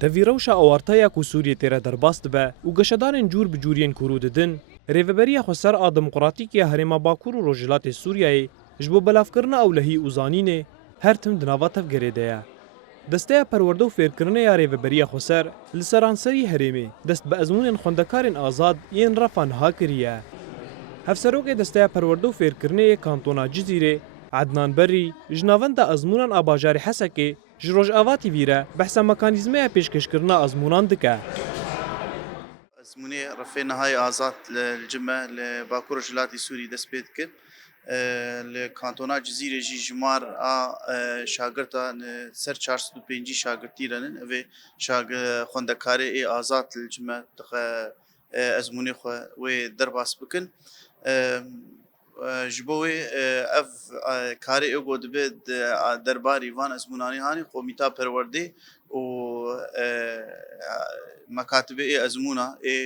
تەڤیرەوشە ئەوارتەیە و سووریە تێرە دەرباست بە و گەشەدانên جوور bi curiyên ku rû didin, rêveberiya xwe ser a demokratîk ya Herêma Bakur û Rojhilatê Sûriyayê ji bo belavkirina ewlehî û zanînê her tim di nava tevgerê de ye. Desteya perwerde û fêrkirinê ya rêveberiya Xweser li seranserî herêmê dest bi ezmûnên xwendekarên azad yên refa niha kiriye. Hevserokê desteya perwerde û fêrkirinê yê kantona Cizîrê, Ednan Berrî ji navenda ezmûnan a bajarê Hesekê ji Rojava TVî re behsa mekanîzmeya pêşkêşkirina ezmûnan dike. Ezmûnê refê nihayê azad li cime li Bakur Rojhilatê Sûrî dest pê dikir. Li kantona Cizîrê jî jimar a şagirtan ser 405 şagirtî renin evê xwendekarê ê azad li cime dixe ezmûnê xwe wê derbas bikin. Ji bo wê ev karê ê got dibe derbarî van ezmûnanî hanî Komîta Perwerdê û mekatibê ê ezmûna ê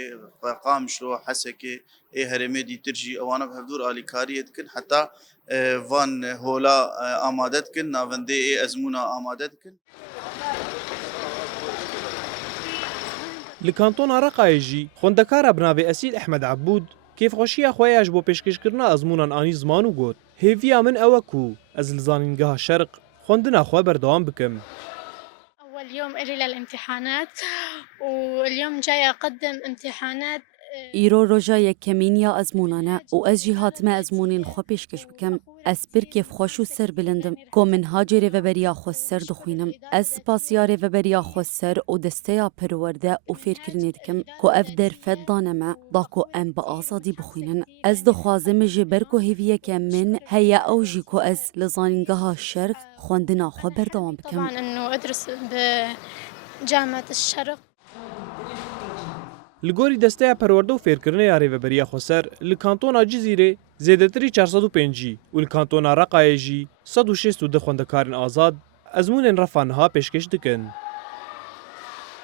Qamişlo, Hesekê ê herêmê dîtir jî ewan ev hevdûr alîkariyê dikin heta van hola amade dikin navendê ê ezmûna amade dikin. Li kantona Reqayê jî xwendekara binavê Esîl Ehmed Ebûd kêfxweşiya xwe ya ji bo pêşkêşkirina ezmûnan anî ziman û got. Hêviya min ew e ku ez li zanîngeha Şerq xwendina xwe berdewam bikim. أول يوم إلي للامتحانات واليوم جاية أقدم امتحانات. ئیرۆ ڕۆژە یەکەمین یا ئەزمونانە و ئەس جی هاتمە ئەزمونین خۆ پێشکەش بکەم ئەس پر کێفخۆش و سەر بلندم کۆ من هاجێ رێڤەبەریا خۆ سەر دخوینم ئەس سپاسیا رێڤەبەریا خۆ سەر و دەستەیا پەروەردە و فێرکردنێ دکم کۆ ئەف دەرفەت دانەمە داکۆ ئەم بە ئازادی بخوینن ئەس دخوازم ji ber ku hêviyeke min heye ew jî ku ez li zanîngeha Şerq xwendina xwe berdewam bikim. طبعا إنه أدرس بجامعة الشرق. Li gorî desteya perwerde û fêrkirinê ya rêveberiya Xweser li kantona Cizîrê zêdetirî 405 û li kantona Reqayê jî 162 xwendekarên azad ezmûnên refa niha pêşkêş dikin.